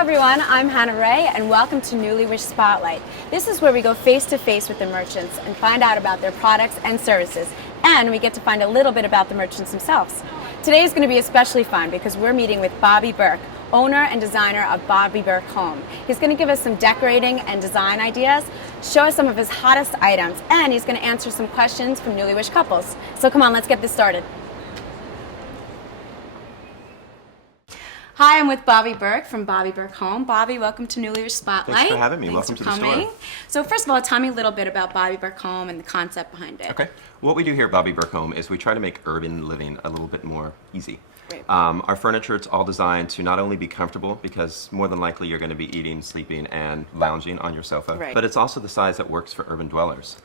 everyone, I'm Hannah Ray and welcome to NewlyWish Spotlight. This is where we go face to face with the merchants and find out about their products and services, and we get to find a little bit about the merchants themselves. Today is going to be especially fun because we're meeting with Bobby Berk, owner and designer of Bobby Berk Home. He's going to give us some decorating and design ideas, show us some of his hottest items, and he's going to answer some questions from NewlyWish couples. So come on, let's get this started. Hi, I'm with Bobby Berk from Bobby Berk Home. Bobby, welcome to NewlyWish Spotlight. Thanks for having me. Welcome to the store. So first of all, tell me a little bit about Bobby Berk Home and the concept behind it. Okay. What we do here at Bobby Berk Home is we try to make urban living a little bit more easy. Great. Our furniture, it's all designed to not only be comfortable, because more than likely you're going to be eating, sleeping, and lounging on your sofa, Right. but it's also the size that works for urban dwellers.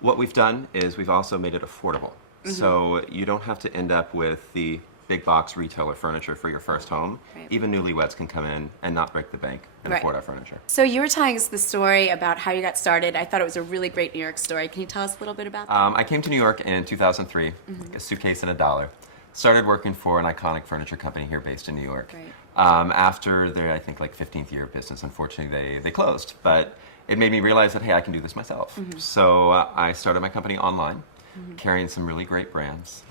What we've done is we've also made it affordable. So you don't have to end up with the big box retailer furniture for your first home. Right. Even newlyweds can come in and not break the bank and Right. afford our furniture. So you were telling us the story about how you got started. I thought it was a really great New York story. Can you tell us a little bit about that? I came to New York in 2003, a suitcase and $1. Started working for an iconic furniture company here based in New York. Right. After their, I think, like 15th year of business, unfortunately, they closed. But it made me realize that, hey, I can do this myself. So I started my company online, carrying some really great brands.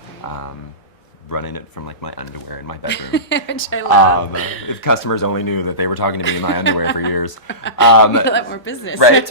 Running it from like my underwear in my bedroom. Which I love. If customers only knew that they were talking to me in my underwear for years. A lot more business. Right.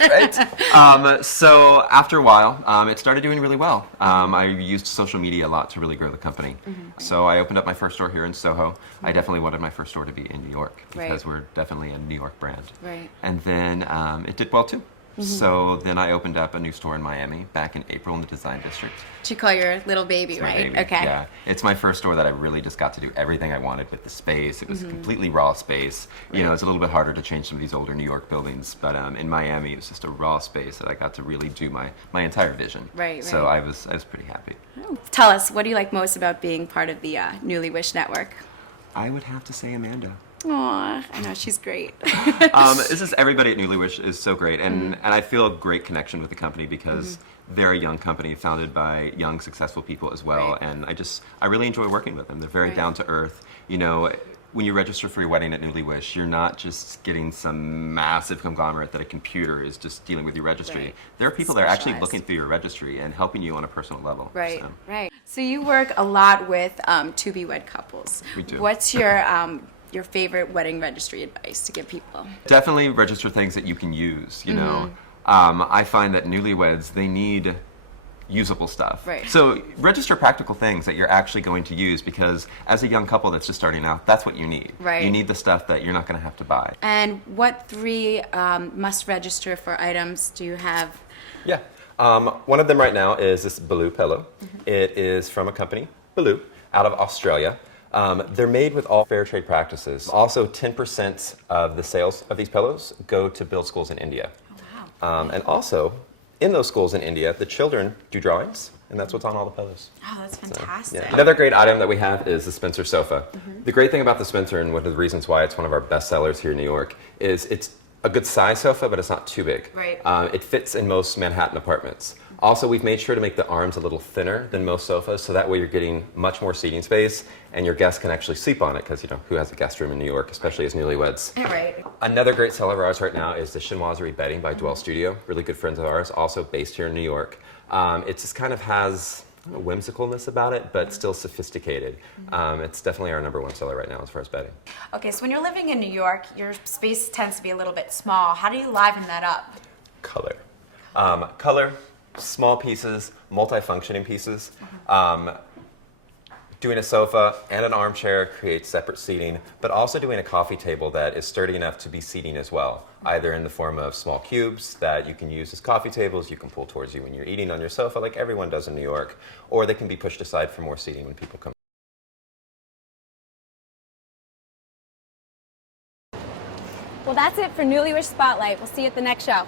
So after a while, it started doing really well. I used social media a lot to really grow the company. So I opened up my first store here in Soho. I definitely wanted my first store to be in New York because we're definitely a New York brand. Right. And then it did well too. So then I opened up a new store in Miami back in April in the Design District. Which you call your little baby, My right? baby. Okay. Yeah, it's my first store that I really just got to do everything I wanted with the space. It was a completely raw space. You know, it's a little bit harder to change some of these older New York buildings, but in Miami, it was just a raw space that I got to really do my entire vision. Right, So right. I was pretty happy. Tell us, what do you like most about being part of the NewlyWish network? I would have to say Amanda. Aw, I know, she's great. This is everybody at NewlyWish is so great, and I feel a great connection with the company because they're a young company founded by young, successful people as well, Right. and I really enjoy working with them. They're very Right. down to earth. You know, when you register for your wedding at NewlyWish, you're not just getting some massive conglomerate that a computer is just dealing with your registry. Right. There are people that are actually Specialized. looking through your registry and helping you on a personal level. Right, So, right. So you work a lot with to-be-wed couples. We do. What's your favorite wedding registry advice to give people? definitely register things that you can use, you know. I find that newlyweds, they need usable stuff. Right. So register practical things that you're actually going to use, because as a young couple that's just starting out, that's what you need. Right. You need the stuff that you're not going to have to buy. And what three must register for items do you have? Yeah. One of them right now is this Baloo pillow. It is from a company, Baloo, out of Australia. They're made with all fair trade practices. Also, 10% of the sales of these pillows go to build schools in India. Oh, wow. And also, in those schools in India, the children do drawings, and that's what's on all the pillows. Oh, that's fantastic. Yeah. Another great item that we have is the Spencer sofa. The great thing about the Spencer, and one of the reasons why it's one of our best sellers here in New York, is it's a good size sofa, but it's not too big. Right. It fits in most Manhattan apartments. Also, we've made sure to make the arms a little thinner than most sofas, so that way you're getting much more seating space, and your guests can actually sleep on it, because, you know, who has a guest room in New York, especially as newlyweds? Right. Another great seller of ours right now is the chinoiserie bedding by Dwell Studio, really good friends of ours, also based here in New York. It just kind of has a whimsicalness about it, but still sophisticated. It's definitely our #1 seller right now as far as bedding. Okay, so when you're living in New York, your space tends to be a little bit small. How do you liven that up? Color. Color, small pieces, multi-functioning pieces. Doing a sofa and an armchair creates separate seating, but also doing a coffee table that is sturdy enough to be seating as well, either in the form of small cubes that you can use as coffee tables, you can pull towards you when you're eating on your sofa like everyone does in New York, or they can be pushed aside for more seating when people come. Well, that's it for NewlyWish Spotlight. We'll see you at the next show.